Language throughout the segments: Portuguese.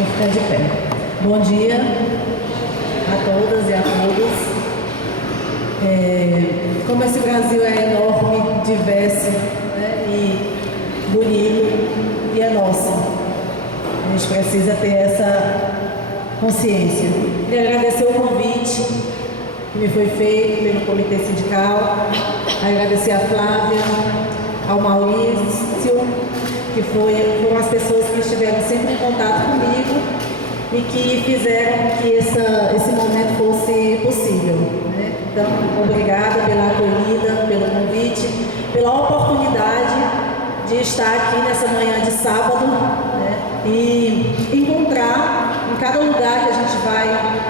Vou ficar de pé. Bom dia a todas e a todos. Como esse Brasil é enorme, diverso, né, e bonito, e é nosso, a gente precisa ter essa consciência. Queria agradecer o convite que me foi feito pelo Comitê Sindical, agradecer a Flávia, ao Maurício, que foram as pessoas que estiveram sempre em contato comigo e que fizeram que esse momento fosse possível, né? Então, obrigada pela acolhida, pelo convite, pela oportunidade de estar aqui nessa manhã de sábado, né? E encontrar em cada lugar que a gente vai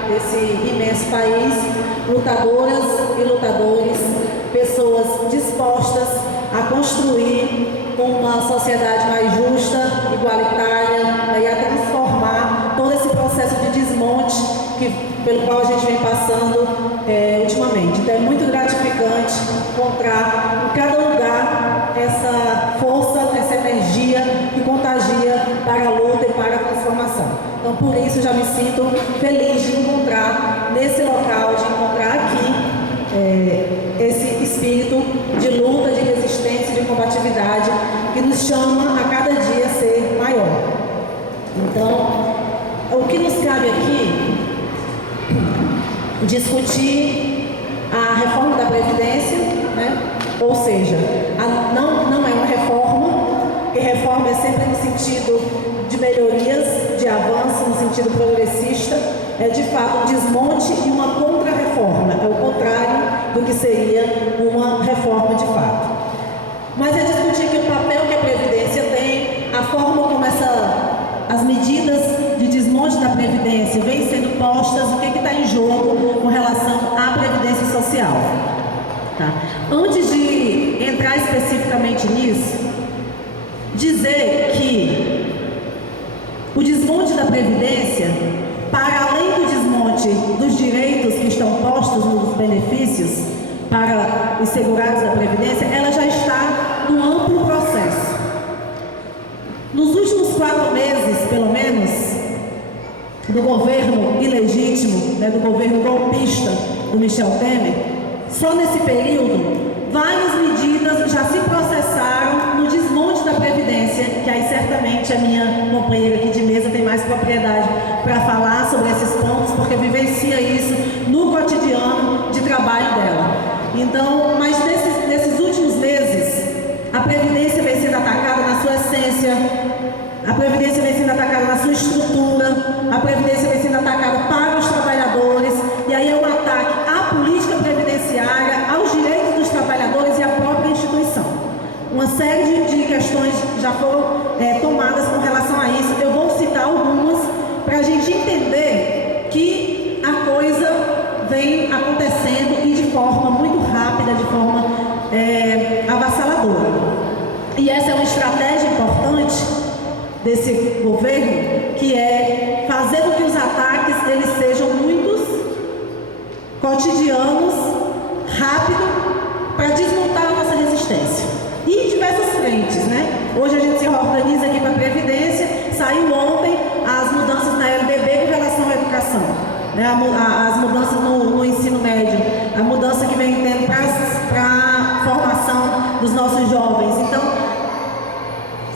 desse imenso país, lutadoras e lutadores, pessoas dispostas a construir uma sociedade mais justa, igualitária, e a transformar todo esse processo de desmonte pelo qual a gente vem passando ultimamente. Então é muito gratificante encontrar em cada lugar essa força, essa energia que contagia para a luta e para a transformação. Então por isso já me sinto feliz de encontrar nesse local, de encontrar aqui esse espírito de luta, de resistência, de combatividade que nos chama a cada dia a ser maior. Então, o que nos cabe aqui discutir a reforma da Previdência, né? Ou seja, não é uma reforma, porque reforma é sempre no sentido de melhorias, de avanço, no sentido progressista, é de fato um desmonte e uma contra-reforma, é o contrário do que seria uma reforma de fato. Mas é discutir que o papel que a Previdência tem, a forma como as medidas de desmonte da Previdência vêm sendo postas, o que está em jogo com relação à Previdência Social. Tá? Antes de entrar especificamente nisso, dizer que o desmonte da Previdência, para além do desmonte dos direitos que estão postos nos benefícios para os segurados da Previdência, ela já está num amplo processo. Nos últimos 4 meses, pelo menos, do governo ilegítimo, né, do governo golpista do Michel Temer, só nesse período, várias medidas já se processaram no desmonte da Previdência, que aí certamente a minha companheira aqui de mesa tem mais propriedade para falar sobre esses pontos, porque vivencia isso no cotidiano de trabalho dela. Então, mas nesses últimos meses, a Previdência vem sendo atacada na sua essência, a Previdência vem sendo atacada na sua estrutura, a Previdência vem sendo atacada para os trabalhadores, e aí é um ataque à política previdenciária, aos direitos dos trabalhadores e à própria instituição. Uma série de questões já foram tomadas com relação a isso. Eu vou citar algumas para a gente entender que a coisa vem acontecendo e de forma muito rápida, de forma avassaladora. E essa é uma estratégia importante desse governo, que é fazer com que os ataques eles sejam muitos, cotidianos, rápido, para desmontar a nossa resistência. E em diversas frentes, né? Hoje a gente se organiza aqui para a Previdência, saiu ontem as mudanças na LDB com relação à educação, né? As mudanças no ensino médio, a mudança que vem tendo para a formação dos nossos jovens. Então,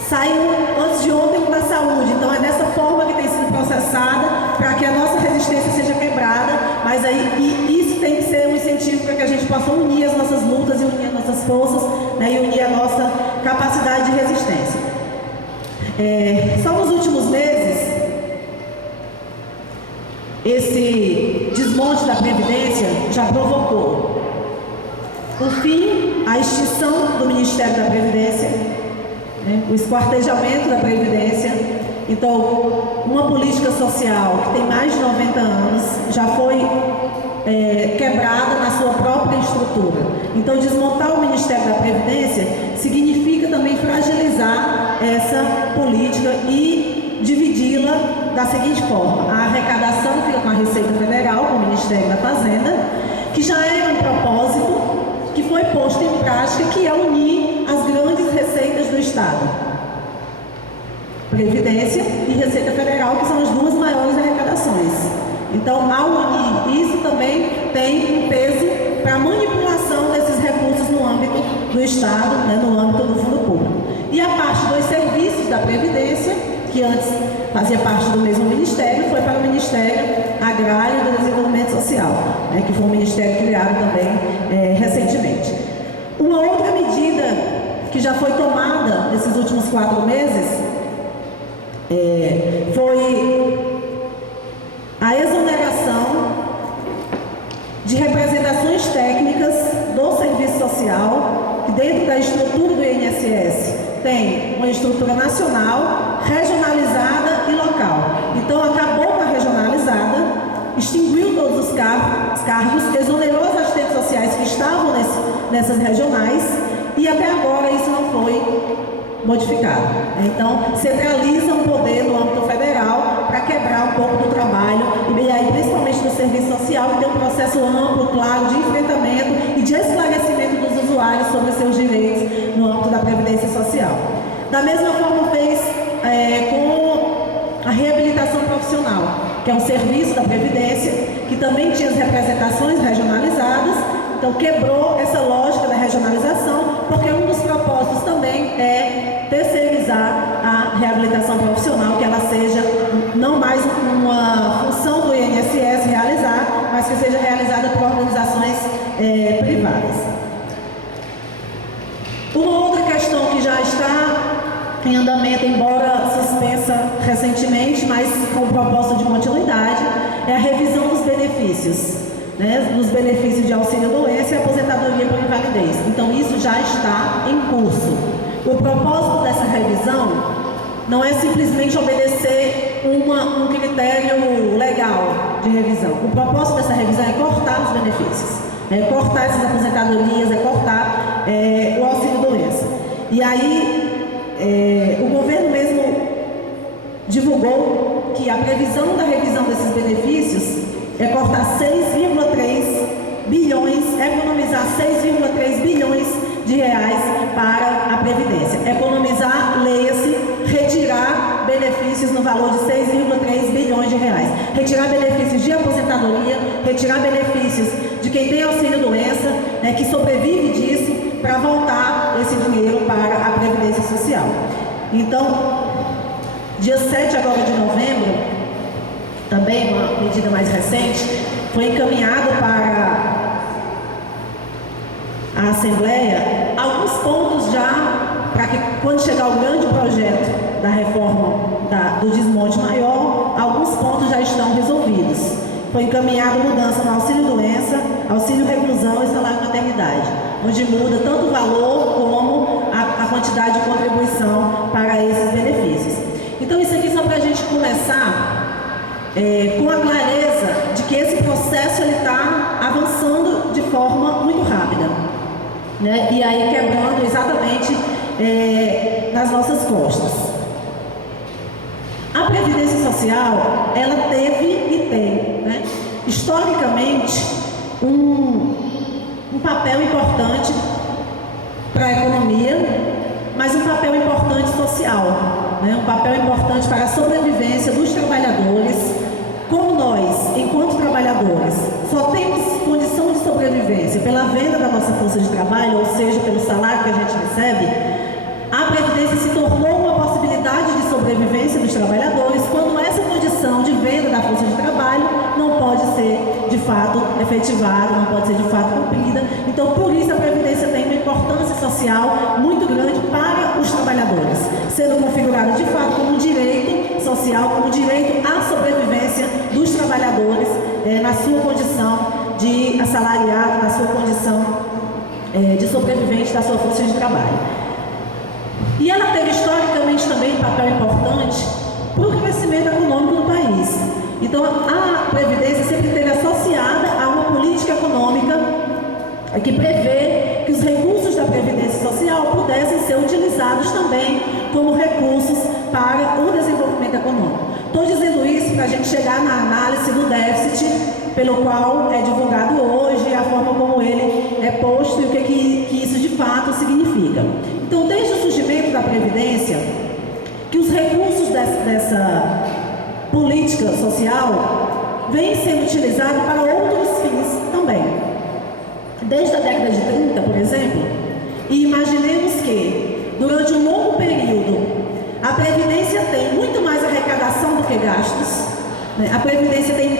saiu antes de ontem da saúde, então é dessa forma que tem sido processada para que a nossa resistência seja quebrada, mas aí isso tem que ser um incentivo para que a gente possa unir as nossas lutas e unir as nossas forças, né, e unir a nossa capacidade de resistência. Só nos últimos meses, esse desmonte da Previdência já provocou o fim, a extinção do Ministério da Previdência, o esquartejamento da Previdência. Então, uma política social que tem mais de 90 anos já foi quebrada na sua própria estrutura. Então, desmontar o Ministério da Previdência significa também fragilizar essa política e dividi-la da seguinte forma: a arrecadação fica com a Receita Federal, com o Ministério da Fazenda, que já era um propósito que foi posto em prática, que é unir as grandes receitas do Estado. Previdência e Receita Federal, que são as duas Então, ao unir isso também tem um peso para a manipulação desses recursos no âmbito do Estado, né, no âmbito do fundo público. E a parte dos serviços da Previdência, que antes fazia parte do mesmo Ministério, foi para o Ministério Agrário e do Desenvolvimento Social, né, que foi um ministério criado também recentemente. Uma outra medida que já foi tomada nesses últimos 4 meses foi a exoneração de representações técnicas do serviço social, que dentro da estrutura do INSS tem uma estrutura nacional, regionalizada e local. Então, acabou com a regionalizada, extinguiu todos os cargos, exonerou os assistentes sociais que estavam nessas regionais, e até agora isso não foi modificado. Então, centraliza um poder no âmbito federal para quebrar um pouco do trabalho, e aí principalmente do serviço social, que tem um processo amplo, claro, de enfrentamento e de esclarecimento dos usuários sobre os seus direitos no âmbito da Previdência Social. Da mesma forma fez com a reabilitação profissional, que é um serviço da Previdência, que também tinha as representações regionalizadas. Então, quebrou essa lógica da regionalização, porque um dos propósitos também é terceirizar a reabilitação profissional, que ela seja não mais uma função do INSS realizar, mas que seja realizada por organizações privadas. Uma outra questão que já está em andamento, embora suspensa recentemente, mas com propósito de continuidade, é a revisão dos benefícios. Dos benefícios de auxílio-doença e aposentadoria por invalidez. Então, isso já está em curso. O propósito dessa revisão não é simplesmente obedecer um critério legal de revisão. O propósito dessa revisão é cortar os benefícios, cortar essas aposentadorias, cortar o auxílio-doença. E aí, o governo mesmo divulgou que a previsão da revisão desses benefícios é cortar 6,3 bilhões, economizar 6,3 bilhões de reais para a Previdência. Economizar, leia-se, retirar benefícios no valor de 6,3 bilhões de reais. Retirar benefícios de aposentadoria, retirar benefícios de quem tem auxílio-doença, que sobrevive disso, para voltar esse dinheiro para a Previdência Social. Então, dia 7 agora de novembro, também uma medida mais recente, foi encaminhado para a Assembleia alguns pontos já, para que quando chegar o grande projeto da reforma do desmonte maior, alguns pontos já estão resolvidos. Foi encaminhado mudança no auxílio-doença, auxílio-reclusão e salário-maternidade, onde muda tanto o valor como a quantidade de contribuição para esses benefícios. Então, isso aqui só para a gente começar com a clareza de que esse processo está avançando de forma muito rápida, e aí quebrando exatamente nas nossas costas. A Previdência Social, ela teve e tem, historicamente, um papel importante para a economia, mas um papel importante social, um papel importante para a sobrevivência dos trabalhadores. Como nós, enquanto trabalhadores, só temos condição de sobrevivência pela venda da nossa força de trabalho, ou seja, pelo salário que a gente recebe, a Previdência se tornou uma possibilidade de sobrevivência dos trabalhadores quando essa condição de venda da força de trabalho não pode ser, de fato, efetivada, não pode ser, de fato, cumprida. Então, por isso, a Previdência tem uma importância social muito grande para os trabalhadores, sendo configurada, de fato, como um direito social, como um direito à sobrevivência dos trabalhadores na sua condição de assalariado, na sua condição de sobrevivente da sua força de trabalho. E ela teve historicamente também um papel importante para o crescimento econômico do país. Então, a Previdência sempre esteve associada a uma política econômica que prevê que os recursos da Previdência Social pudessem ser utilizados também como recursos para o desenvolvimento econômico. Estou dizendo isso para a gente chegar na análise do déficit, pelo qual é divulgado hoje, a forma como ele é posto e o que isso de fato significa. Então, desde o surgimento da Previdência, que os recursos dessa política social vem sendo utilizado para outros fins também. Desde a década de 30, por exemplo, e imaginemos que, durante um longo período, a Previdência tem muito mais arrecadação do que gastos, né? A Previdência tem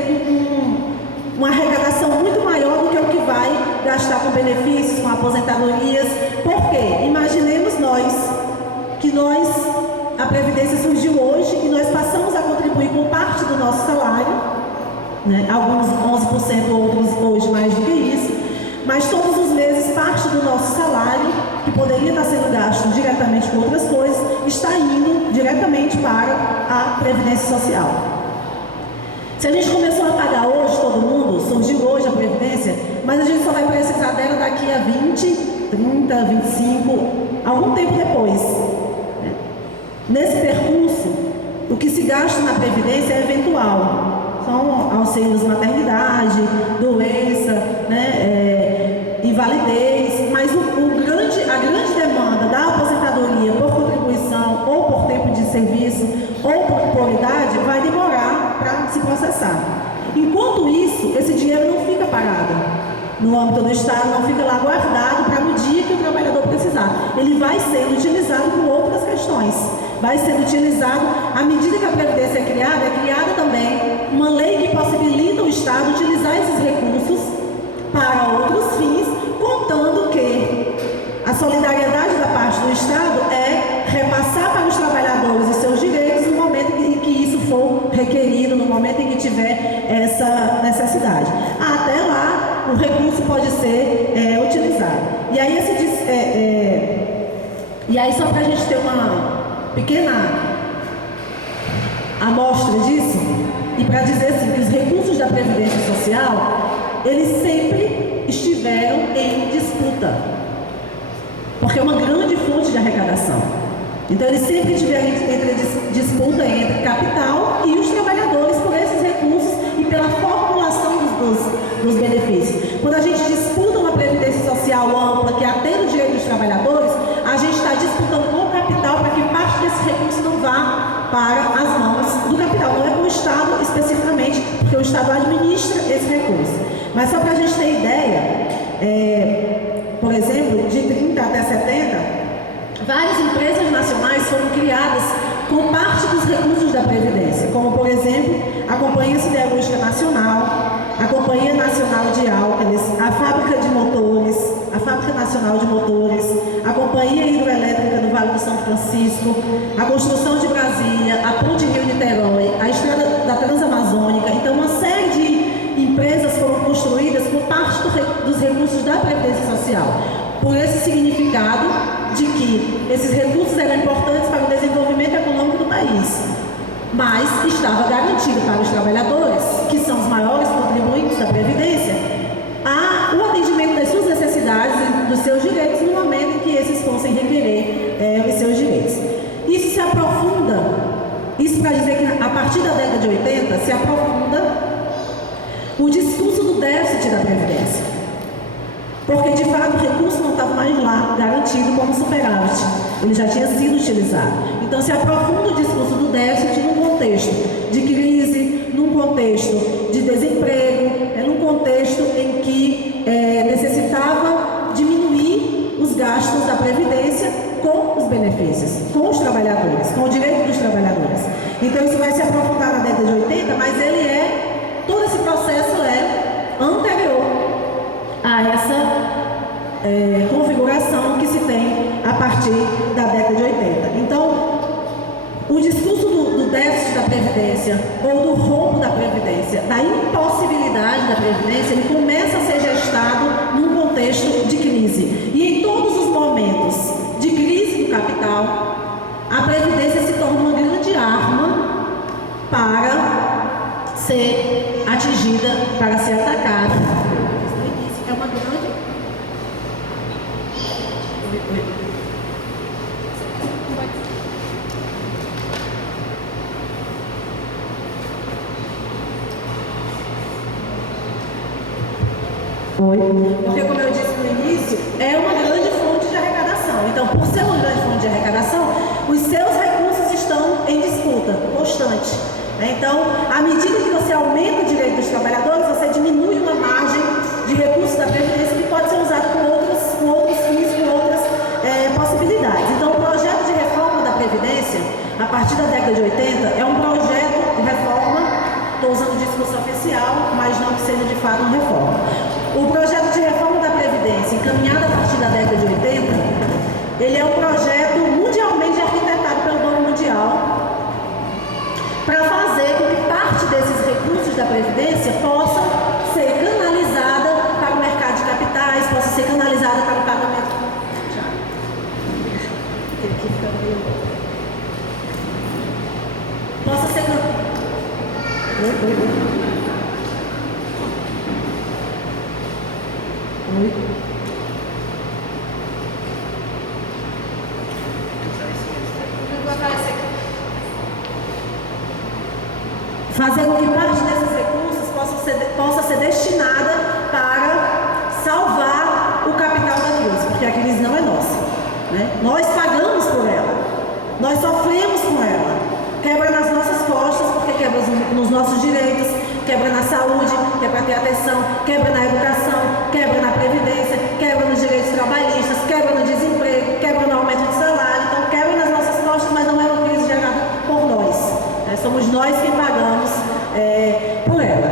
uma arrecadação muito maior do que o que vai gastar com benefícios, com aposentadorias. Por quê? Imaginemos a Previdência surgiu hoje e nós passamos a contribuir com parte do nosso salário, né? Alguns 11%, outros hoje mais do que isso, mas todos os meses parte do nosso salário, que poderia estar sendo gasto diretamente com outras coisas, está indo diretamente para a Previdência Social. Se a gente começou a pagar hoje, todo mundo, surgiu hoje a Previdência, mas a gente só vai precisar dela daqui a 20, 30, 25, algum tempo depois. Nesse percurso, o que se gasta na Previdência é eventual. São auxílios maternidade, doença, né, invalidez, mas a grande demanda da aposentadoria por contribuição ou por tempo de serviço ou por idade vai demorar para se processar. Enquanto isso, esse dinheiro não fica parado no âmbito do Estado, não fica lá guardado para no dia que o trabalhador precisar. Ele vai sendo utilizado com outras questões. Vai sendo utilizado, à medida que a Previdência é criada também uma lei que possibilita o Estado utilizar esses recursos para outros fins, contando que a solidariedade da parte do Estado é repassar para os trabalhadores os seus direitos no momento em que isso for requerido, no momento em que tiver essa necessidade. Até lá, o recurso pode ser utilizado. E aí, só para a gente ter uma pequena amostra disso, e para dizer assim, que os recursos da Previdência Social, eles sempre estiveram em disputa, porque é uma grande fonte de arrecadação. Então, eles sempre estiveram em disputa entre capital e os trabalhadores por esses recursos e pela formulação dos benefícios. Quando a gente disputa uma Previdência Social ampla, que atende o direito dos trabalhadores, a gente está disputando com o capital para que parte desse recurso não vá para as mãos do capital. Não é com o Estado especificamente, porque o Estado administra esse recurso. Mas só para a gente ter ideia, por exemplo, de 30 até 70, várias empresas nacionais foram criadas com parte dos recursos da Previdência, como, por exemplo, a Companhia Siderúrgica Nacional, a Companhia Nacional de Álcalis, a Fábrica de Motores, a Fábrica Nacional de Motores, a Companhia Hidroelétrica do Vale do São Francisco, a Construção de Brasília, a Ponte Rio-Niterói, a Estrada da Transamazônica. Então, uma série de empresas foram construídas com parte dos recursos da Previdência Social, por esse significado de que esses recursos eram importantes para o desenvolvimento econômico do país, mas estava garantido para os trabalhadores, que são os maiores contribuintes da Previdência, o atendimento das suas necessidades e dos seus direitos no momento em que esses fossem requerer os seus direitos. Isso se aprofunda, isso para dizer que a partir da década de 80 se aprofunda o discurso do déficit da Previdência. Porque, de fato, o recurso não estava mais lá, garantido como superávit. Ele já tinha sido utilizado. Então, se aprofunda o discurso do déficit num contexto de crise, num contexto de desemprego, num contexto em que necessitava diminuir os gastos da Previdência com os benefícios, com os trabalhadores, com o direito dos trabalhadores. Então, isso vai se aprofundar na década de 80, mas todo esse processo é anterior a essa configuração que se tem a partir da década de 80. Então, o discurso do déficit da Previdência ou do rombo da Previdência, da impossibilidade da Previdência, ele começa a ser gestado num contexto de crise. E em todos os momentos de crise do capital, a Previdência se torna uma grande arma para ser atingida, para ser atacada. É uma grande... Porque, como eu disse no início, é uma grande fonte de arrecadação. Então, por ser uma grande fonte de arrecadação, os seus recursos estão em disputa constante. Então, à medida que você aumenta o direito dos trabalhadores, você diminui uma margem de recursos da Previdência que pode ser usado com outros fins, com outras possibilidades. Então, o projeto de reforma da Previdência, a partir da década de 80, é um projeto de reforma, estou usando o discurso oficial, mas não que seja de fato uma reforma. O projeto de reforma da Previdência, encaminhado a partir da década de 80, ele é um projeto mundialmente arquitetado pelo Banco Mundial para fazer com que parte desses recursos da Previdência possa ser canalizada para o mercado de capitais, possa ser canalizada para o pagamento. Possa ser fazer com que parte desses recursos possa ser destinada para salvar o capital da crise, porque a crise não é nossa, né? Nós pagamos por ela, nós sofremos com ela, quebra nas nossas costas, porque quebra nos nossos direitos, quebra na saúde, que é para ter atenção, quebra na educação, quebra na previdência, quebra nos direitos trabalhistas, quebra no desemprego, quebra no aumento de salário. Então quebra nas nossas costas, mas não é uma crise gerada por nós, né? Somos nós quem pagamos por ela.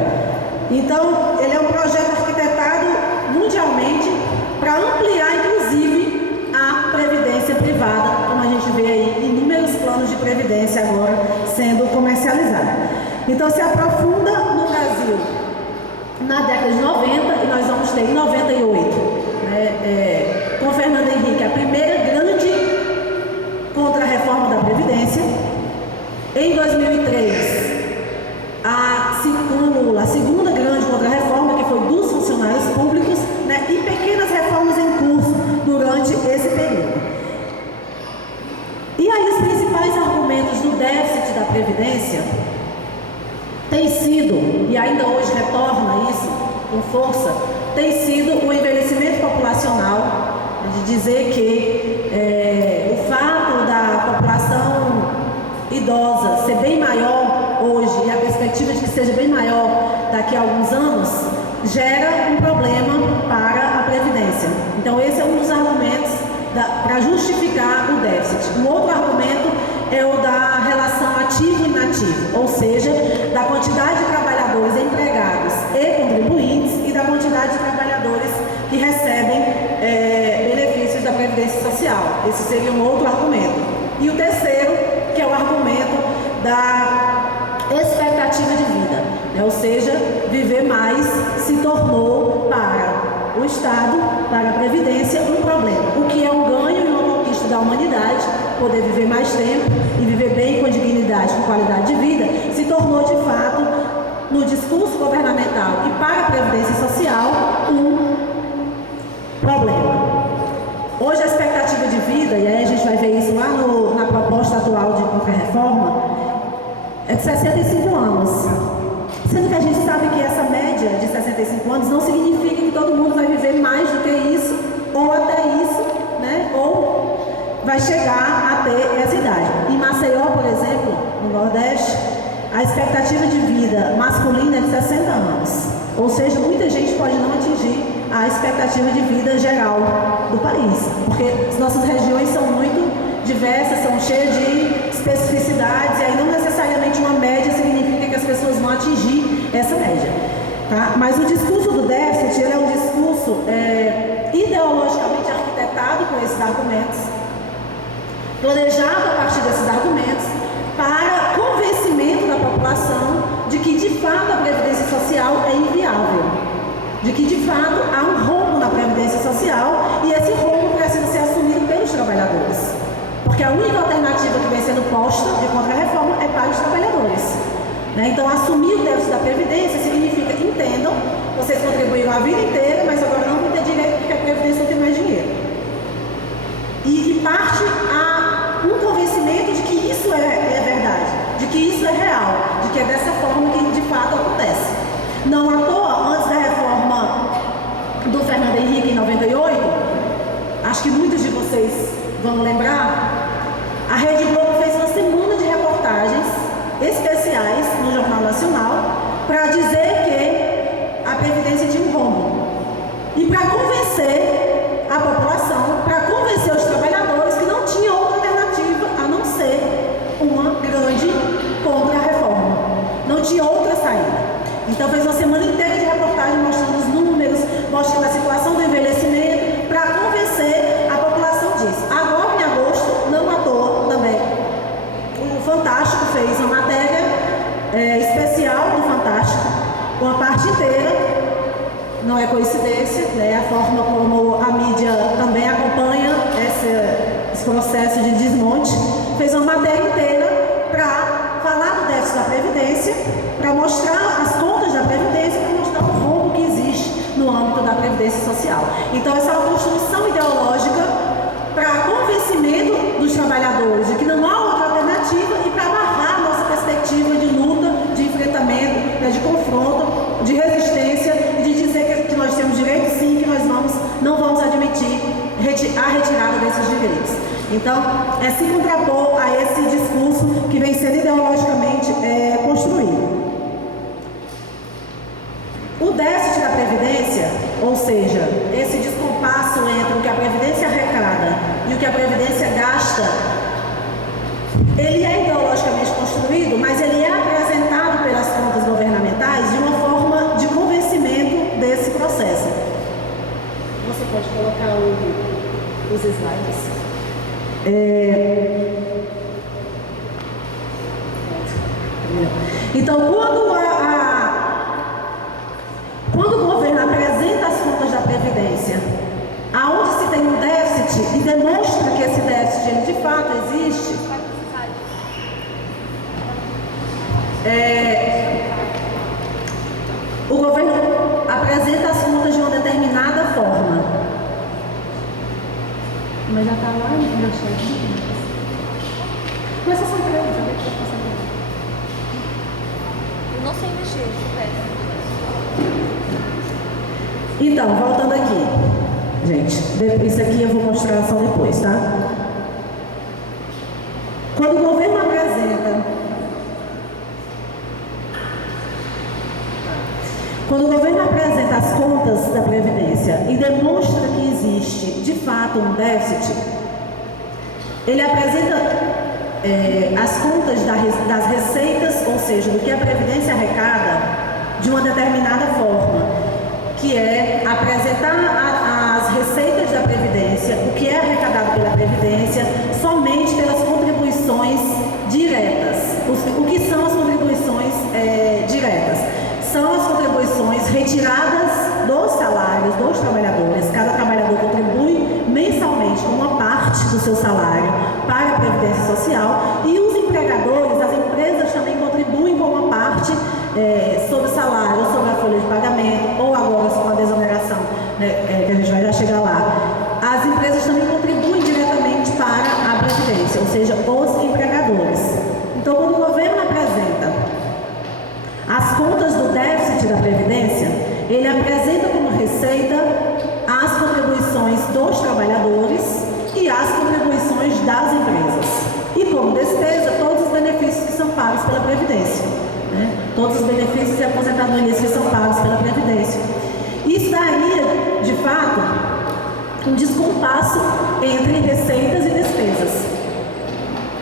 Então ele é um projeto arquitetado mundialmente para ampliar inclusive a previdência privada, como a gente vê aí inúmeros planos de previdência agora sendo comercializados. Então se aprofunda no Brasil na década de 90 e nós vamos ter em 98, né, com Fernando Henrique, a primeira grande contra-reforma da Previdência. Em 2003, a segunda grande contra-reforma, que foi dos funcionários públicos, né, e pequenas reformas em curso durante esse período. E aí os principais argumentos do déficit da Previdência tem sido, e ainda hoje retorna isso com força, tem sido o envelhecimento populacional, de dizer que o fato da população idosa ser bem maior hoje e a perspectiva de que seja bem maior daqui a alguns anos, gera um problema para a Previdência. Então esse é um dos argumentos para justificar o déficit. Um outro argumento é o da relação ativo-inativo, ou seja, da quantidade de trabalhadores empregados e contribuintes e da quantidade de trabalhadores que recebem benefícios da Previdência Social. Esse seria um outro argumento. E o terceiro, que é o argumento da expectativa de vida, né? Ou seja, viver mais se tornou para o Estado, para a Previdência, um problema. O que é um ganho e uma conquista da humanidade, poder viver mais tempo e viver bem com dignidade, com qualidade de vida, se tornou de fato, no discurso governamental e para a Previdência Social, um problema. Hoje a expectativa de vida, e aí a gente vai ver isso lá na proposta atual de contra-reforma, é de 65 anos. Sendo que a gente sabe que essa média de 65 anos não significa que todo mundo vai viver mais do que isso, ou até isso, né? Ou vai chegar a ter essa idade. Em Maceió, por exemplo, no Nordeste, a expectativa de vida masculina é de 60 anos. Ou seja, muita gente pode não atingir a expectativa de vida geral do país, porque as nossas regiões são muito diversas, são cheias de especificidades, e aí não necessariamente uma média significa que as pessoas vão atingir essa média, tá? Mas o discurso do déficit, ele é um discurso ideologicamente arquitetado com esses argumentos, planejado a partir desses argumentos, para convencimento da população de que de fato a Previdência Social é inviável, de que de fato há um rombo na Previdência Social e esse rombo precisa ser assumido pelos trabalhadores. Porque a única alternativa que vem sendo posta de contra-reforma é para os trabalhadores, né? Então, assumir o déficit da Previdência significa, entendam, vocês contribuíram a vida inteira, mas agora não vão ter direito porque a Previdência não tem mais dinheiro. E parte a um convencimento de que isso é verdade, de que isso é real, de que é dessa forma que de fato acontece. Não à toa, antes da reforma do Fernando Henrique em 98, acho que muitos de vocês vão lembrar, a Rede Globo fez uma semana de reportagens especiais Nacional para dizer que a Previdência tinha um rombo. E para convencer a população, para convencer os trabalhadores que não tinha outra alternativa a não ser uma grande contra-reforma. Não tinha outra saída. Então fez uma semana inteira de reportagem mostrando os números, mostrando a situação do envelhecimento, para convencer a população disso. Agora, em agosto, não à toa também, o Fantástico fez uma matéria especial do Fantástico, com a parte inteira, não é coincidência, né? A forma como a mídia também acompanha esse processo de desmonte, fez uma matéria inteira para falar do déficit da Previdência, para mostrar as contas da Previdência, para mostrar o rombo que existe no âmbito da Previdência Social. Então, essa é uma construção ideológica para convencimento dos trabalhadores de que não há outra alternativa e para barrar a nossa perspectiva de luta, de enfrentamento, né, de confronto, de resistência e de dizer que nós temos direitos, sim, que nós não vamos admitir a retirada desses direitos. Então, se contrapor a esse discurso que vem sendo ideologicamente construído. O déficit da Previdência, ou seja, esse descompasso entre o que a Previdência arrecada e o que a Previdência gasta, ele é ideologicamente construído, mas ele é apresentado pelas contas governamentais de uma forma de convencimento desse processo. Você pode colocar os slides. Então, quando o governo apresenta as contas da Previdência, aonde se tem um déficit e demonstra que esse déficit ele de fato existe, o governo apresenta as contas de uma determinada forma. Mas já está lá no chat. Mas só são três, já vai passar. Eu não sei mexer, Então, voltando aqui. Gente, isso aqui eu vou mostrar só depois, tá? Quando o governo apresenta as contas da Previdência e demonstra que existe, de fato, um déficit, ele apresenta as contas das receitas, ou seja, do que a Previdência arrecada, de uma determinada forma, que é apresentar as receitas da Previdência, o que é arrecadado pela Previdência, somente pelas contribuições diretas. O que são as contribuições diretas? São as contribuições retiradas dos salários dos trabalhadores. Cada trabalhador contribui mensalmente com uma parte do seu salário para a Previdência Social e os empregadores, as empresas também contribuem com uma parte sobre o salário, sobre a folha de pagamento ou agora com a desoneração, né, que a gente vai já chegar lá. As empresas também contribuem diretamente para a Previdência, ou seja, os empregadores. Então, quando o governo apresenta as contas do déficit da Previdência, ele apresenta como receita as contribuições dos trabalhadores e as contribuições das empresas. E como despesa, todos os benefícios que são pagos pela Previdência. Né? Todos os benefícios e aposentadorias que são pagos pela Previdência. Isso daria, de fato, um descompasso entre receitas e despesas.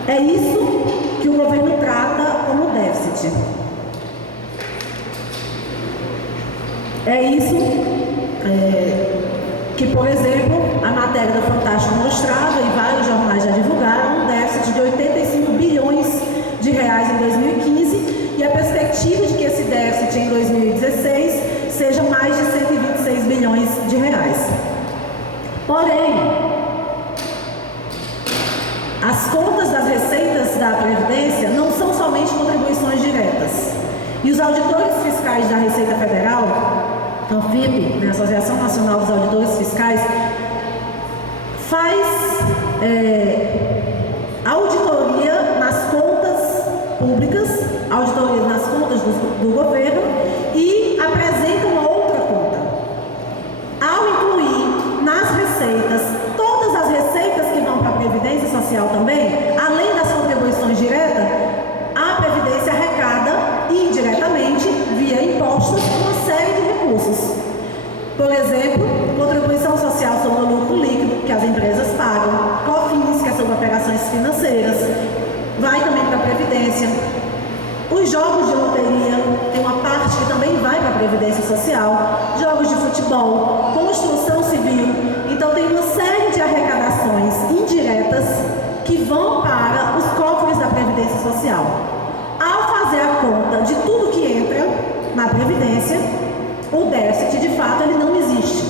É isso que o governo trata como déficit. É isso que, por exemplo, a matéria do Fantástico mostrava e vários jornais já divulgaram um déficit de 85 bilhões de reais em 2015 e a perspectiva de que esse déficit em 2016 seja mais de 126 bilhões de reais. Porém, as contas das receitas da Previdência não são somente contribuições diretas. E os auditores fiscais da Receita Federal, a ANFIP, né, Associação Nacional dos Auditores Fiscais, faz auditoria nas contas públicas, auditoria nas contas do governo e apresenta uma outra conta. Ao incluir nas receitas, todas as receitas que vão para a Previdência Social também, além das contribuições diretas, a Previdência arrecada indiretamente recursos. Por exemplo, contribuição social sobre o lucro líquido, que as empresas pagam, COFINS, que é sobre operações financeiras, vai também para a Previdência. Os jogos de loteria tem uma parte que também vai para a Previdência Social, jogos de futebol, construção civil. Então tem uma série de arrecadações indiretas que vão para os cofres da Previdência Social. Ao fazer a conta de tudo que entra na Previdência, o déficit, de fato, ele não existe.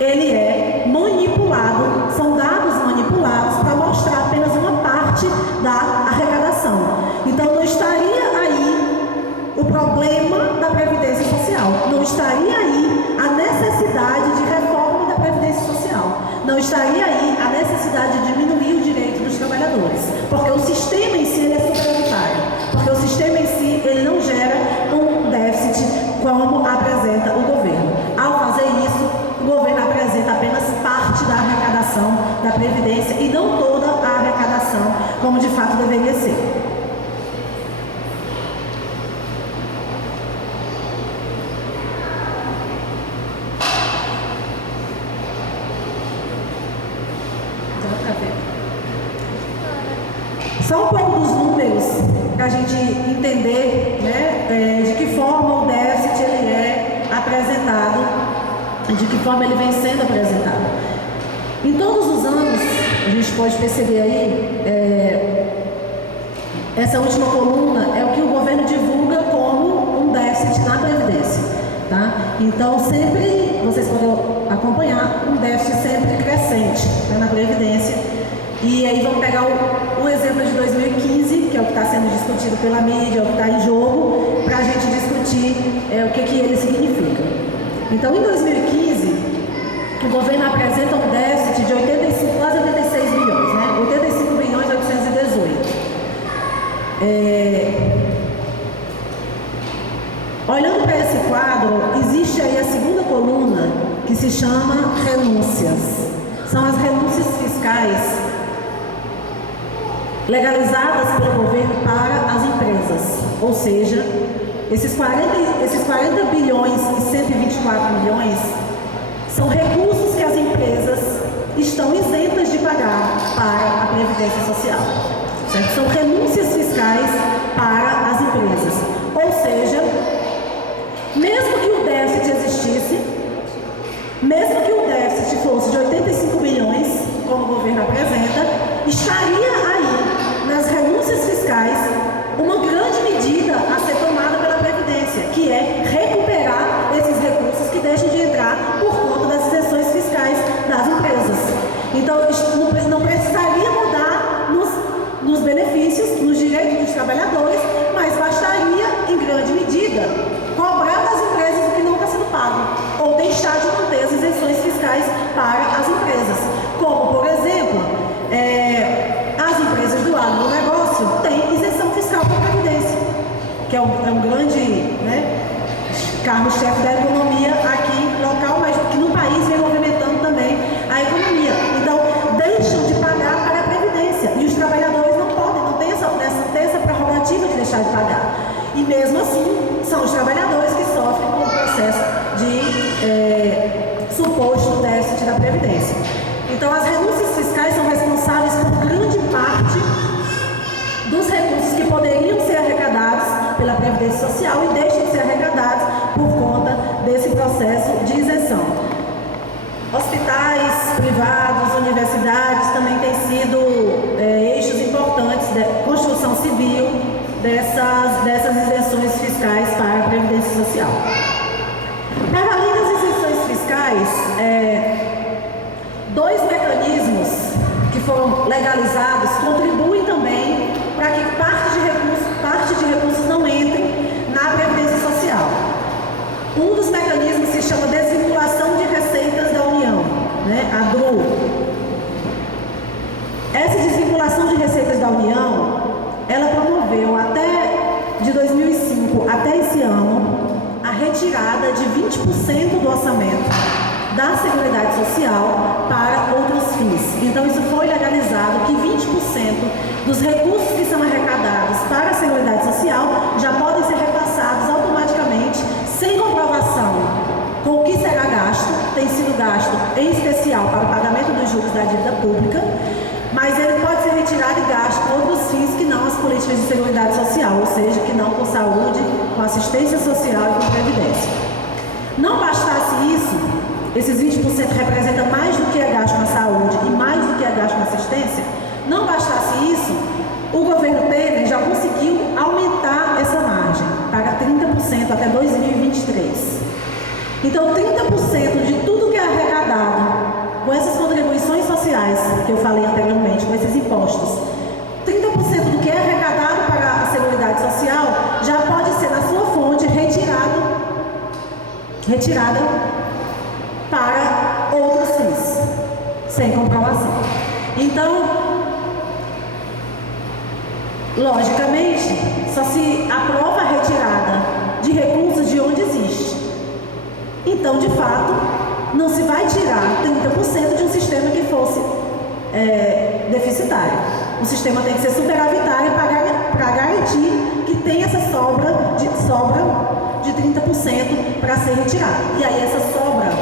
Ele é manipulado, são dados manipulados para mostrar apenas uma parte da arrecadação. Então, não estaria aí o problema da Previdência Social, não estaria aí a necessidade de reforma da Previdência Social, não estaria aí a necessidade de diminuir o direito dos trabalhadores, porque o sistema em si ele é superavitário, porque o sistema em si ele não gera um déficit como apresenta o governo. Ao fazer isso, o governo apresenta apenas parte da arrecadação da Previdência e não toda a arrecadação, como de fato deveria ser. Só um pouco dos números para a gente entender, né, de que forma o déficit ele é apresentado, de que forma ele vem sendo apresentado. Em todos os anos, a gente pode perceber aí, essa última coluna é o que o governo divulga como um déficit na Previdência. Tá? Então, sempre, vocês podem acompanhar, um déficit sempre crescente, né, na Previdência. E aí vamos pegar o exemplo de 2015, que é o que está sendo discutido pela mídia, é o que está em jogo, para a gente discutir o que ele significa. Então, em 2015, o governo apresenta um déficit de quase 86 bilhões, né? 85 bilhões e 818. Olhando para esse quadro, existe aí a segunda coluna, que se chama renúncias. São as renúncias fiscais legalizadas pelo governo para as empresas, ou seja, esses 40 bilhões e 124 milhões são recursos que as empresas estão isentas de pagar para a Previdência Social, certo? São renúncias fiscais para as empresas, ou seja, mesmo que o déficit existisse, mesmo que o déficit fosse de 85 bilhões, como o governo apresenta, estaria aí nas renúncias fiscais uma grande medida a ser tomada pela Previdência, que é recuperar esses recursos que deixam de entrar por conta das isenções fiscais das empresas. Então, não precisaria mudar nos benefícios, nos direitos dos trabalhadores, mas bastaria, em grande medida, cobrar das empresas o que não está sendo pago, ou deixar de manter as isenções fiscais para as empresas. Como, por exemplo, as empresas do agronegócio têm isenção fiscal para a Previdência, que é um grande, né, carro-chefe da economia aqui local, mas que no país vem movimentando também a economia. Então, deixam de pagar para a Previdência e os trabalhadores não podem, não têm essa prerrogativa de deixar de pagar. E mesmo assim, são os trabalhadores que sofrem com o processo de suposto déficit da Previdência. Então, as renúncias fiscais são responsáveis por grande parte dos recursos que poderiam ser arrecadados pela Previdência Social e deixam de ser arrecadados por conta desse processo de isenção. Hospitais privados, universidades também têm sido eixos importantes da construção civil dessas isenções fiscais para a Previdência Social. Para além das isenções fiscais, dois mecanismos que foram legalizados contribuem também para que parte de recursos não entrem na Previdência Social. Um dos mecanismos se chama Desvinculação de Receitas da União, né? A DRU. Essa desvinculação de receitas da União, ela promoveu de 2005 até esse ano, a retirada de 20% do orçamento da Seguridade Social para outros fins. Então, isso foi legalizado que 20% dos recursos que são arrecadados para a Seguridade Social já podem ser repassados automaticamente, sem comprovação tem sido gasto, em especial, para o pagamento dos juros da dívida pública, mas ele pode ser retirado e gasto com outros fins que não as políticas de seguridade social, ou seja, que não com saúde, com assistência social e com previdência. Não bastasse isso, esses 20% representam mais do que é gasto com a saúde e mais do que é gasto com assistência. Não bastasse isso, o governo Temer já conseguiu aumentar essa margem para 30% até 2023. Então, 30% de tudo que é arrecadado com essas contribuições sociais que eu falei anteriormente, com esses impostos, 30% do que é arrecadado para a Seguridade Social já pode ser na sua fonte retirada para outros fins, sem comprovação. Então, logicamente, só se aprova a retirada de recursos de onde existe. Então, de fato, não se vai tirar 30% de um sistema que fosse deficitário. O sistema tem que ser superavitário para garantir que tem essa sobra de 30% para ser retirada. E aí essa sobra,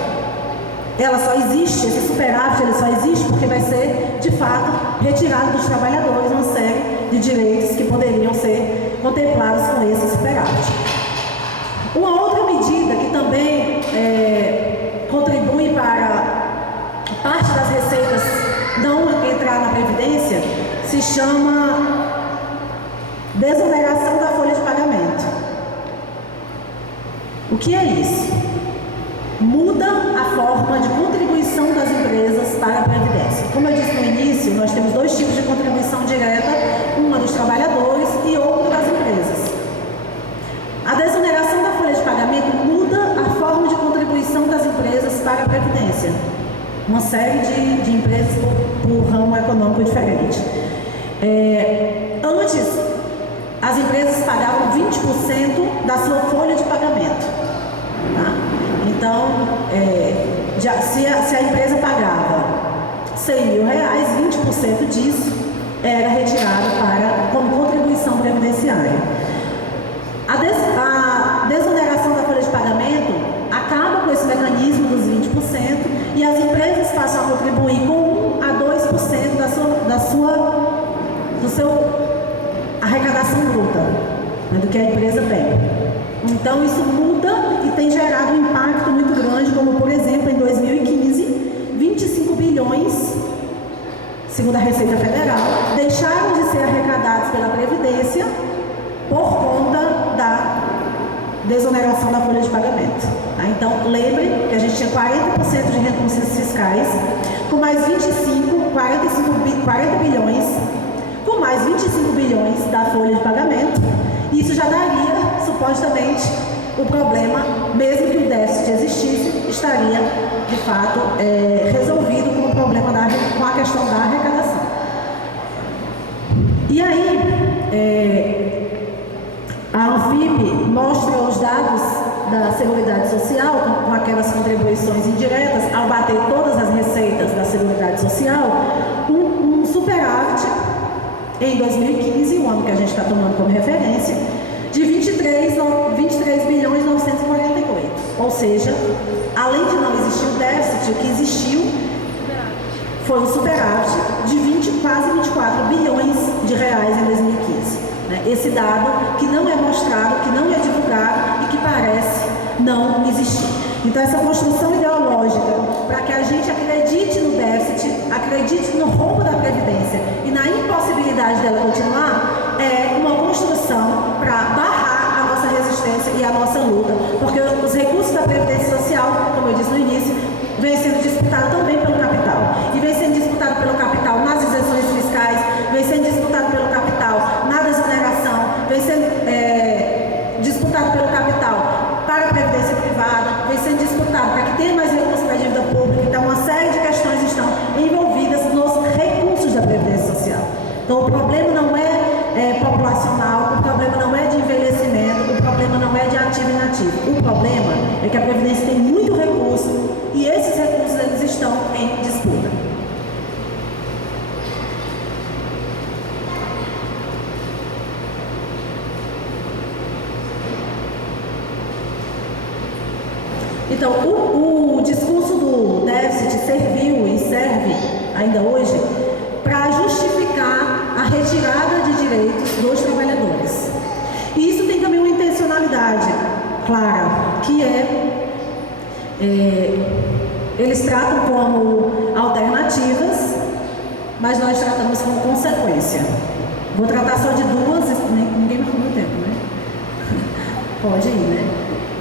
ela só existe, esse superávit, ele só existe porque vai ser, de fato, retirado dos trabalhadores uma série de direitos que poderiam ser contemplados com esse superávit. Uma outra medida que também contribui para parte das receitas não entrar na Previdência se chama desoneração da folha de pagamento. O que é isso? Muda a forma de contribuição das empresas para a Previdência. Como eu disse no início, nós temos dois tipos de contribuição direta, uma dos trabalhadores e outra das empresas. A desoneração da folha de pagamento muda a forma de contribuição das empresas para a Previdência. Uma série de empresas por ramo econômico diferente. Antes, as empresas pagavam 20% da sua folha de pagamento. Tá? Então, se a empresa pagava R$100 mil, 20% disso era retirado como contribuição previdenciária. A desoneração da folha de pagamento acaba com esse mecanismo dos 20% e as empresas passam a contribuir com 1 a 2% do seu arrecadação bruta, né, do que a empresa tem. Então isso muda e tem gerado um impacto muito grande, como por exemplo em 2015, 25 bilhões, segundo a Receita Federal, deixaram de ser arrecadados pela Previdência por conta da desoneração da folha de pagamento. Tá? Então, lembre que a gente tinha 40% de recursos fiscais, com mais 40 bilhões, com mais 25 bilhões da folha de pagamento. Isso já daria, supostamente, o problema, mesmo que o déficit existisse, estaria, de fato, resolvido com o problema com a questão da arrecadação. E aí, a Anfip mostra os dados da Seguridade Social, com aquelas contribuições indiretas, ao bater todas as receitas da Seguridade Social, um superávit em 2015, o ano que a gente está tomando como referência, de 23 bilhões 948. Ou seja, além de não existir o déficit, o que existiu foi um superávit de quase 24 bilhões de reais em 2015. Esse dado que não é mostrado, que não é divulgado e que parece não existir. Então, essa construção ideológica para que a gente acredite no déficit, acredite no rombo da Previdência e na impossibilidade dela continuar, é uma construção para barrar a nossa resistência e a nossa luta, porque os recursos da Previdência Social, como eu disse no início, vem sendo disputado também pelo capital. E vem sendo disputado pelo capital nas isenções fiscais, vem sendo disputado pelo capital na desoneração, vem sendo disputado pelo capital para a previdência privada, vem sendo disputado para que tenha mais recursos para a dívida pública. Então, uma série de questões estão envolvidas nos recursos da Previdência Social. Então, o problema não é populacional, o problema não é de envelhecimento, o problema não é de ativo e inativo. O problema é que a Previdência tem muito recurso e esses recursos eles estão em disputa. Então, o discurso do déficit serviu e serve ainda hoje para justificar a retirada de direitos dos trabalhadores. E isso tem também uma intencionalidade clara, que eles tratam como alternativas, mas nós tratamos como consequência. Vou tratar só de duas, ninguém marcou meu tempo, né? Pode ir, né?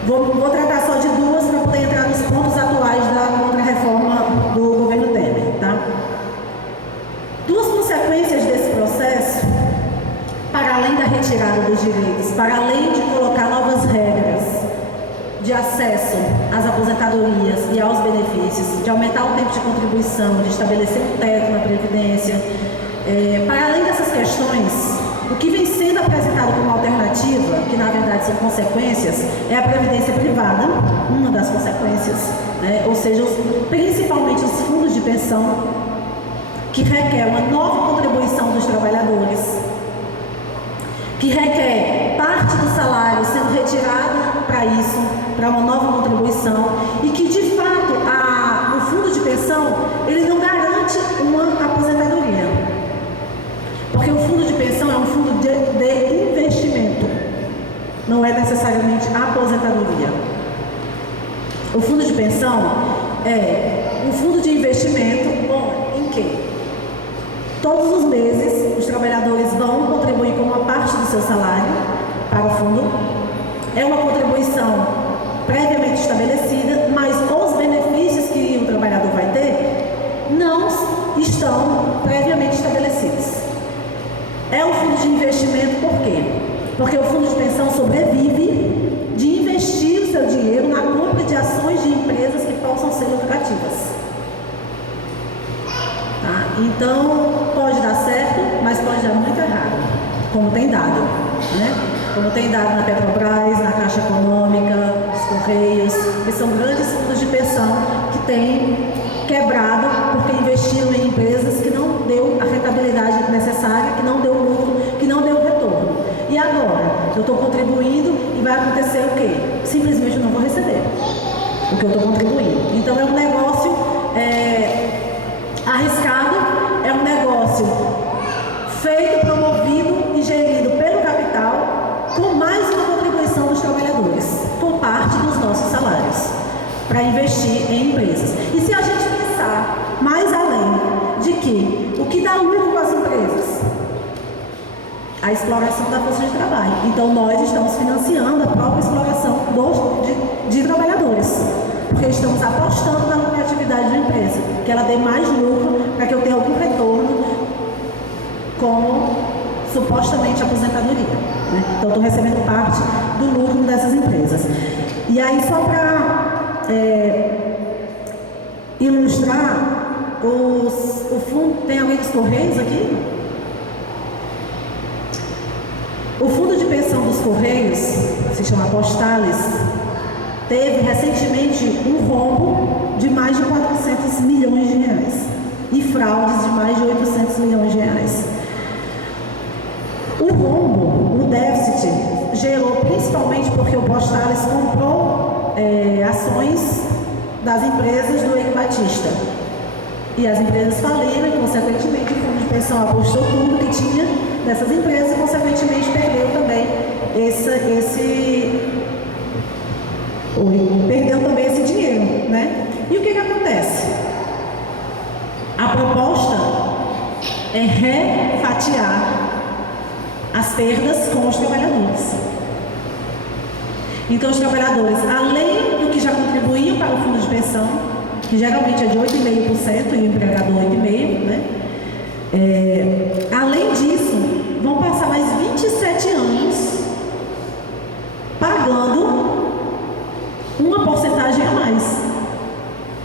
Vou tratar só de duas para poder entrar nos pontos atuais da contra-reforma do governo Temer, tá? Duas consequências desse processo, para além da retirada dos direitos, para além de colocar novas regras de acesso às aposentadorias e aos benefícios, de aumentar o tempo de contribuição, de estabelecer um teto na Previdência, para além dessas questões, o que vem sendo apresentado como alternativa, que na verdade são consequências, é a previdência privada, uma das consequências, né? Ou seja, principalmente os fundos de pensão, que requer uma nova contribuição dos trabalhadores, que requer parte do salário sendo retirada para isso, para uma nova contribuição, e que de fato o fundo de pensão ele não garante uma aposentadoria. Porque o fundo de pensão é um fundo de investimento, não é necessariamente aposentadoria. O fundo de pensão é um fundo de investimento em que todos os meses os trabalhadores vão contribuir com uma parte do seu salário para o fundo. É uma contribuição previamente estabelecida, mas os benefícios que o trabalhador vai ter não estão previamente estabelecidos. É um fundo de investimento por quê? Porque o fundo de pensão sobrevive de investir o seu dinheiro na compra de ações de empresas que possam ser lucrativas. Tá? Então, pode dar certo, mas pode dar muito errado, como tem dado, né? Como tem dado na Petrobras, na Caixa Econômica, nos Correios, que são grandes fundos de pensão que têm quebrado porque investiram em empresas que não deu a rentabilidade necessária, que não deu lucro, que não deu retorno. E agora, eu estou contribuindo e vai acontecer o quê? Simplesmente eu não vou receber o que eu estou contribuindo. Então é um negócio arriscado, é um negócio feito, promovido e gerido pelo capital, com mais uma contribuição dos trabalhadores, com parte dos nossos salários, para investir em empresas. E se a gente pensar mais além de que o que dá lucro com as empresas? A exploração da força de trabalho. Então nós estamos financiando a própria exploração de trabalhadores, porque estamos apostando na lucratividade da empresa, que ela dê mais lucro para que eu tenha algum retorno como supostamente aposentadoria, né? Então estou recebendo parte do lucro dessas empresas. E aí só para ilustrar, o fundo, tem alguém dos Correios aqui? O fundo de pensão dos Correios, se chama Postales, teve recentemente um rombo de mais de 400 milhões de reais e fraudes de mais de 800 milhões de reais. O rombo, o déficit, gerou principalmente porque o Postales comprou ações das empresas do Eike Batista. E as empresas faliram e, consequentemente, o fundo de pensão apostou tudo que tinha dessas empresas e, consequentemente, perdeu também esse dinheiro, né? E o que acontece? A proposta é refatiar as perdas com os trabalhadores. Então, os trabalhadores, além do que já contribuíam para o fundo de pensão, que geralmente é de 8,5% e o empregador 8,5%, né? Além disso, vão passar mais 27 anos pagando uma porcentagem a mais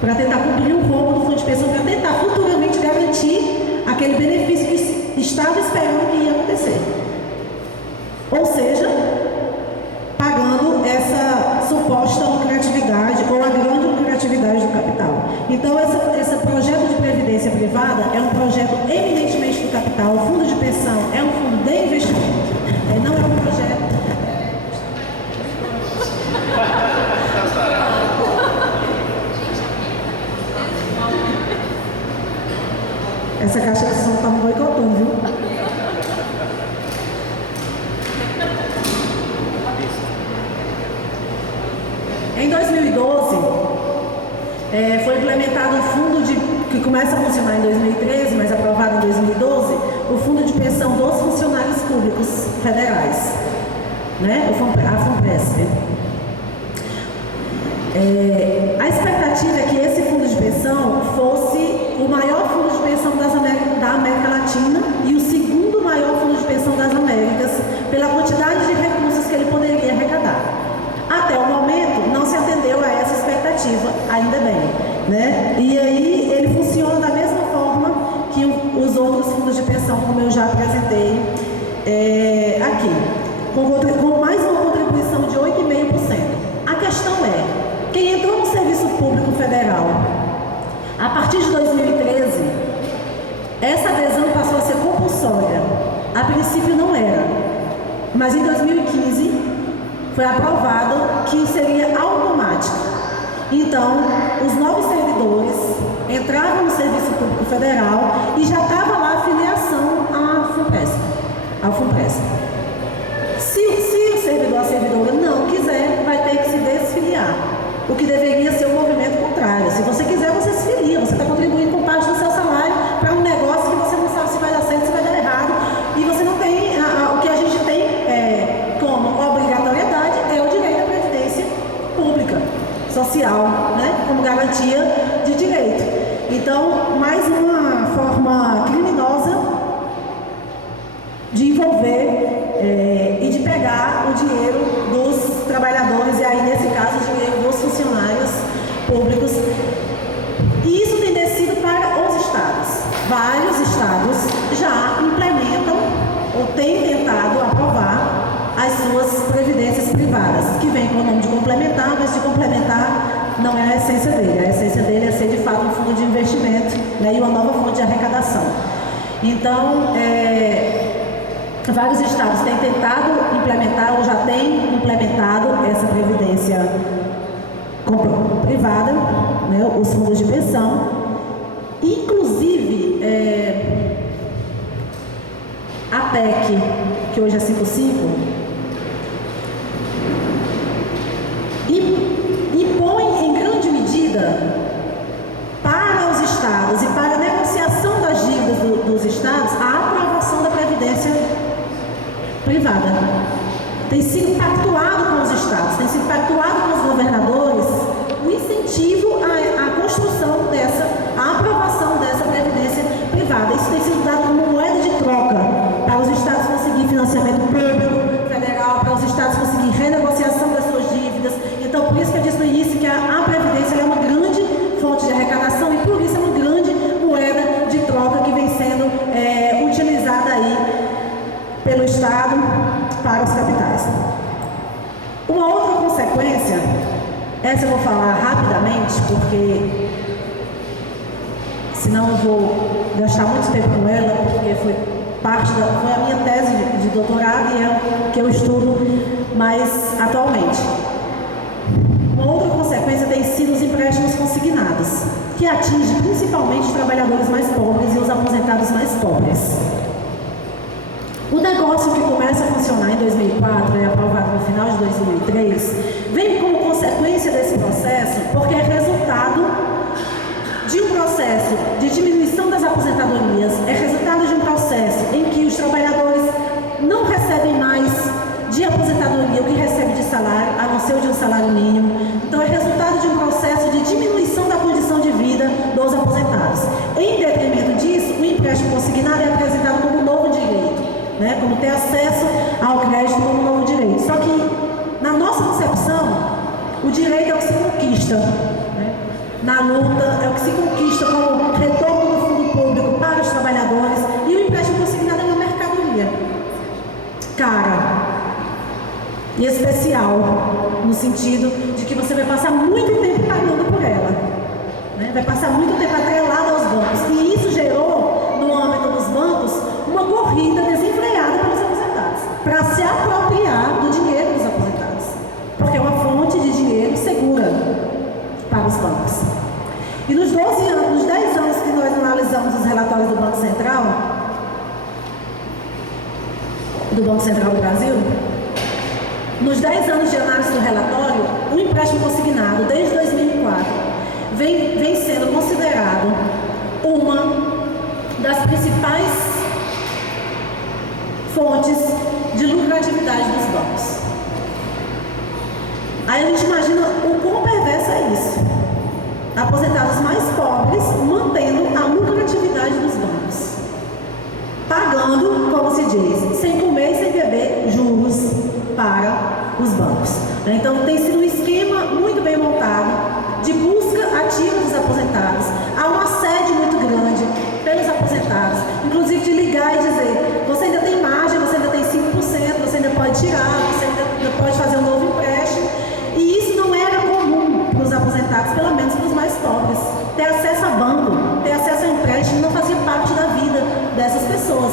para tentar cumprir o rombo do fundo de pensão, para tentar futuramente garantir aquele benefício que estava esperando que ia acontecer. Ou seja, pagando essa suposta lucratividade ou a grande lucratividade do capital. Então, esse projeto de previdência privada é um projeto eminentemente do capital. O fundo de pensão é um fundo de investimento, não é um projeto. Essa caixa de som está me boicotando, viu? Em 2012, foi implementado um fundo que começa a funcionar em 2013, mas aprovado em 2012, o Fundo de Pensão dos Funcionários Públicos Federais, né? A FUNPESP. A expectativa é que esse fundo de pensão fosse o maior fundo de pensão da América Latina e o segundo maior fundo de pensão das Américas, pela quantidade de recursos que ele poderia arrecadar. Até o momento, não se atendeu a essa expectativa, ainda bem, né? E aí, ele funciona da mesma forma que os outros fundos de pensão, como eu já apresentei aqui, com mais uma contribuição de 8,5%. A questão é, quem entrou no Serviço Público Federal, a partir de 2013, essa adesão passou a ser compulsória. A princípio não era, mas em 2015, foi aprovado que seria automático. Então, os novos servidores entravam no Serviço Público Federal e já estava lá a filiação ao FUNPESP. Se o servidor ou a servidora não quiser, vai ter que se desfiliar. O que deveria ser o movimento contrário. Se você quiser, você se filia. Você está contribuindo com parte do seu salário para um negócio que você não sabe se vai dar certo, se vai dar errado. E você não tem... o que a gente tem como obrigatoriedade é o direito à previdência pública, social, né? Como garantia de direito. Então, mais uma forma criminosa de envolver e de pegar o dinheiro dos trabalhadores, e aí, nesse caso, o dinheiro dos funcionários públicos. E isso tem descido para os estados. Vários estados já implementam ou têm tentado aprovar as suas previdências privadas, que vem com o nome de complementar, mas de complementar não é a essência dele. A essência dele é ser, de fato, um fundo de investimento, né, e uma nova fonte de arrecadação. Então, vários estados têm tentado implementar ou já têm implementado essa previdência privada, né, os fundos de pensão. Inclusive, a PEC, que hoje é 55, impõe em grande medida para os estados e para a negociação das dívidas dos estados a aprovação da previdência privada. Tem sido pactuado com os estados, tem sido pactuado com os governadores o incentivo à construção à aprovação dessa previdência privada. Isso tem sido dado como moeda de troca para os estados conseguirem financiamento público federal, para os estados conseguirem renegociação das suas dívidas. Então, por isso que eu disse no início que a previdência é uma grande fonte de arrecadação e por isso é uma grande moeda de troca que vem sendo utilizada aí pelo Estado para os capitais. Uma outra consequência, essa eu vou falar rapidamente, porque senão eu vou gastar muito tempo com ela, porque foi a minha tese de doutorado e é o que eu estudo mais atualmente. Uma outra consequência tem sido os empréstimos consignados, que atinge principalmente os trabalhadores mais pobres e os aposentados mais pobres. O negócio que começa a funcionar em 2004 e é aprovado no final de 2003, vem como consequência desse processo, porque é resultado de um processo de diminuição das aposentadorias, é resultado de um processo em que os trabalhadores não recebem mais de aposentadoria o que recebe de salário, a não ser o de um salário mínimo. Então é resultado de um processo de diminuição da condição de vida dos aposentados. Em detrimento disso, o empréstimo consignado é apresentado como um novo direito, né? Como ter acesso ao crédito como um novo direito. Só que, na nossa concepção, o direito é o que se conquista, né? Na luta, é o que se conquista como retorno do fundo público para os trabalhadores, e o empréstimo consignado é uma mercadoria cara e especial, no sentido de que você vai passar muito tempo pagando por ela, né? Vai passar muito tempo atrelado aos bancos, e isso gerou, no âmbito dos bancos, uma corrida desenfreada pelos aposentados, para se apropriar do dinheiro dos aposentados, porque é uma fonte de dinheiro segura para os bancos. E nos 10 anos que nós analisamos analisamos os relatórios do Banco Central do Brasil, nos 10 anos de análise do relatório, o empréstimo consignado, desde 2004, vem sendo considerado uma das principais fontes de lucratividade dos bancos. Aí a gente imagina o quão perverso é isso. Aposentados mais pobres mantendo a lucratividade dos bancos, pagando, como se diz, sem comer e sem beber, juros para os bancos. Então tem sido um esquema muito bem montado de busca ativa dos aposentados. Há um assédio muito grande pelos aposentados, inclusive de ligar e dizer: você ainda tem margem, você ainda tem 5%, você ainda pode tirar, você ainda pode fazer um novo empréstimo. E isso não era comum para os aposentados, pelo menos para os mais pobres. Ter acesso a banco, ter acesso a empréstimo não fazia parte da vida dessas pessoas.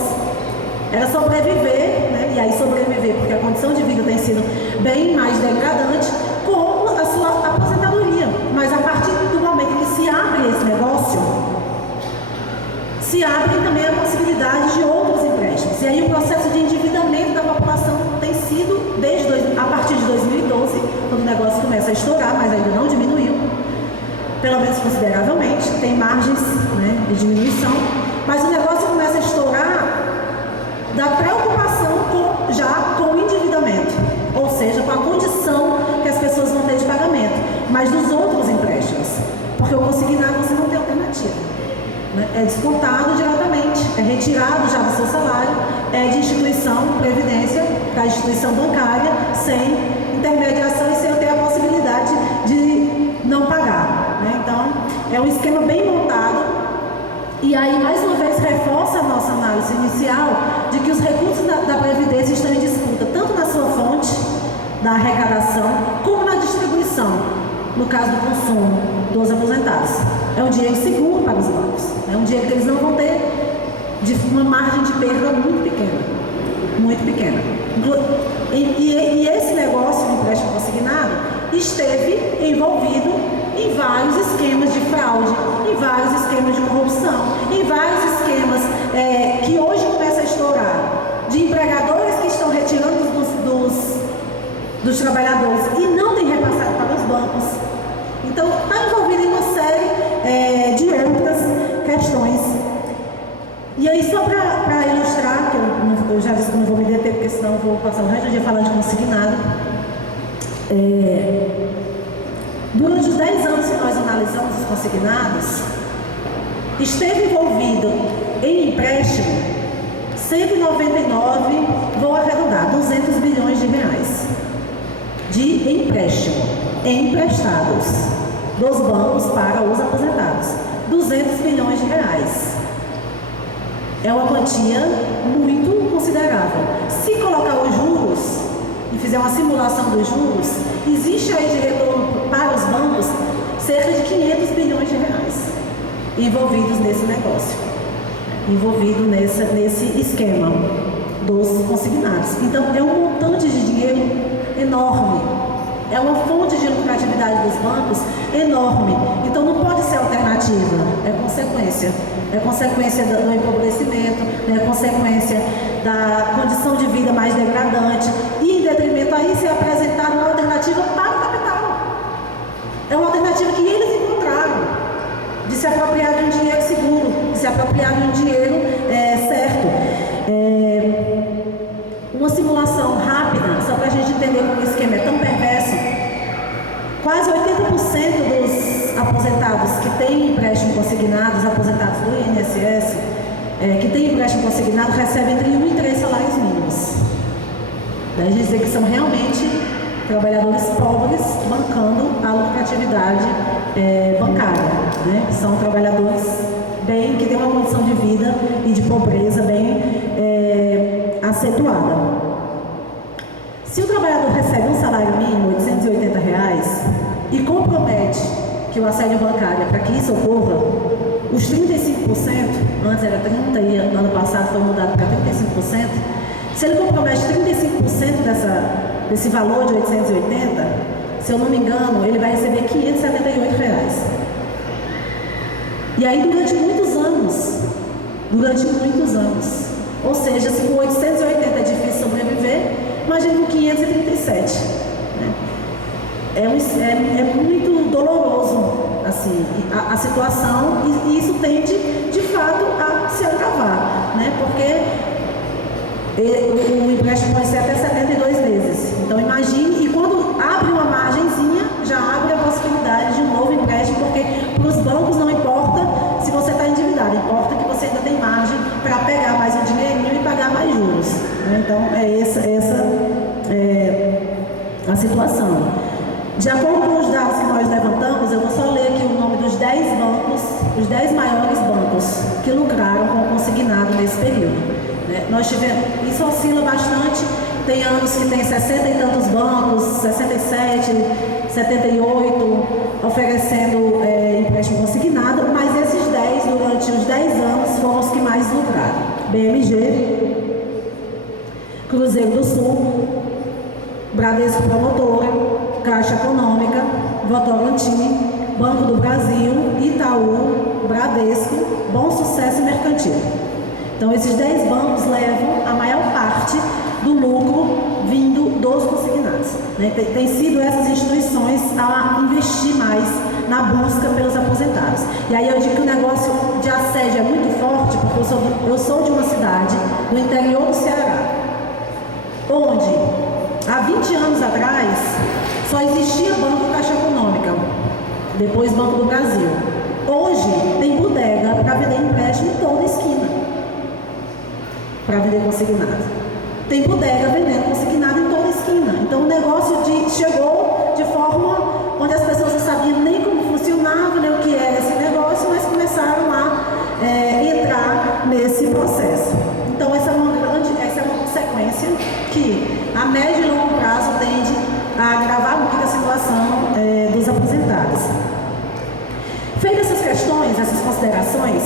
Era sobreviver, né? E aí sobreviver, porque a condição de vida tem sido bem mais degradante, com a sua aposentadoria. Mas a partir do momento que se abre esse negócio, se abre também a possibilidade de outros empréstimos. E aí o processo de endividamento da população tem sido, a partir de 2012, quando o negócio começa a estourar, mas ainda não diminuiu, pelo menos consideravelmente, tem margens, né, de diminuição, mas o negócio começa a estourar da preocupação já com o endividamento, ou seja, com a condição que as pessoas vão ter de pagamento, mas dos outros empréstimos, porque o consignado você não tem alternativa, né? É descontado diretamente, é retirado já do seu salário, é de instituição, previdência, da instituição bancária, sem intermediação e sem ter a possibilidade de não pagar, né? Então, é um esquema bem montado. E aí, mais uma vez, reforça a nossa análise inicial de que os recursos da Previdência estão em disputa, tanto na sua fonte, da arrecadação, como na distribuição, no caso do consumo dos aposentados. É um dinheiro seguro para os bancos, é um dinheiro que eles não vão ter uma margem de perda muito pequena, muito pequena. E esse negócio de empréstimo consignado esteve envolvido em vários esquemas de fraude, em vários esquemas de corrupção, em vários esquemas que hoje começam a estourar, de empregadores que estão retirando dos trabalhadores e não têm repassado para os bancos. Então, está envolvido em uma série de outras questões. E aí, só para ilustrar, que eu já disse que não vou me deter, porque senão eu vou passar o resto do dia falando de consignado. Durante os 10 anos que nós analisamos os consignados, esteve envolvido em empréstimo 199, vou arredondar, 200 bilhões de reais de empréstimo emprestados dos bancos para os aposentados. 200 bilhões de reais. É uma quantia muito considerável. Se colocar os juros e fizer uma simulação dos juros, existe aí de retorno para os bancos cerca de 500 bilhões de reais envolvidos nesse negócio, envolvido nesse esquema dos consignados. Então, é um montante de dinheiro enorme, é uma fonte de lucratividade dos bancos enorme. Então, não pode ser alternativa, é consequência do empobrecimento, é consequência da condição de vida mais degradante e, em detrimento a isso, é apresentar uma alternativa para o capital. É uma alternativa que eles encontraram, de se apropriar de um dinheiro seguro, de se apropriar de um dinheiro certo. Uma simulação rápida, só para a gente entender como o esquema é tão perverso. Quase 80% dos aposentados que têm empréstimo consignado, os aposentados do INSS, que têm empréstimo consignado, recebem entre 1 e 3 salários mínimos. Daí dizer que são realmente trabalhadores pobres bancando a lucratividade bancária, né? São trabalhadores que têm uma condição de vida e de pobreza bem acentuada. Se o trabalhador recebe um salário mínimo, R$880, e compromete que o assédio bancário, para que isso ocorra, os 35%, antes era 30% e ano passado foi mudado para 35%, se ele compromete 35% desse valor de 880, se eu não me engano, ele vai receber R$578. E aí durante muitos anos, ou seja, se com 880 é difícil sobreviver, imagina com 537, né? É muito doloroso assim, a situação, e isso tende de fato a se agravar, né? Porque o empréstimo pode ser até 72 vezes. Então imagine, e quando abre uma margenzinha, já abre a possibilidade de um novo empréstimo, porque para os bancos não importa se você está endividado, importa que você ainda tem margem para pegar mais um dinheirinho e pagar mais juros, né? Então essa a situação. De acordo com os dados que nós levantamos, eu vou só ler aqui o nome dos 10 bancos, os 10 maiores bancos que lucraram com o consignado nesse período. Nós tivemos, isso oscila bastante, tem anos que tem 60 e tantos bancos, 67, 78, oferecendo empréstimo consignado, mas esses 10, durante os 10 anos, foram os que mais lucraram. BMG, Cruzeiro do Sul, Bradesco Promotora, Caixa Econômica, Votorantim, Banco do Brasil, Itaú, Bradesco, Bom Sucesso e Mercantil. Então, esses 10 bancos levam a maior parte do lucro vindo dos consignados, né? Tem sido essas instituições a investir mais na busca pelos aposentados. E aí eu digo que o negócio de assédio é muito forte, porque eu sou de uma cidade do interior do Ceará, onde há 20 anos atrás só existia Banco Caixa Econômica, depois Banco do Brasil. Hoje tem bodega para vender empréstimo em toda esquina, para vender consignado. Tem bodega vendendo consignado em toda esquina. Então o negócio chegou de forma onde as pessoas não sabiam nem como funcionava, nem o que era esse negócio, mas começaram a entrar nesse processo. Então essa é uma consequência que a médio e longo prazo tende a agravar muito a situação dos aposentados. Feitas essas questões, essas considerações,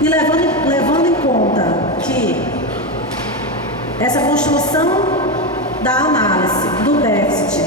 e levando em conta que essa construção da análise do déficit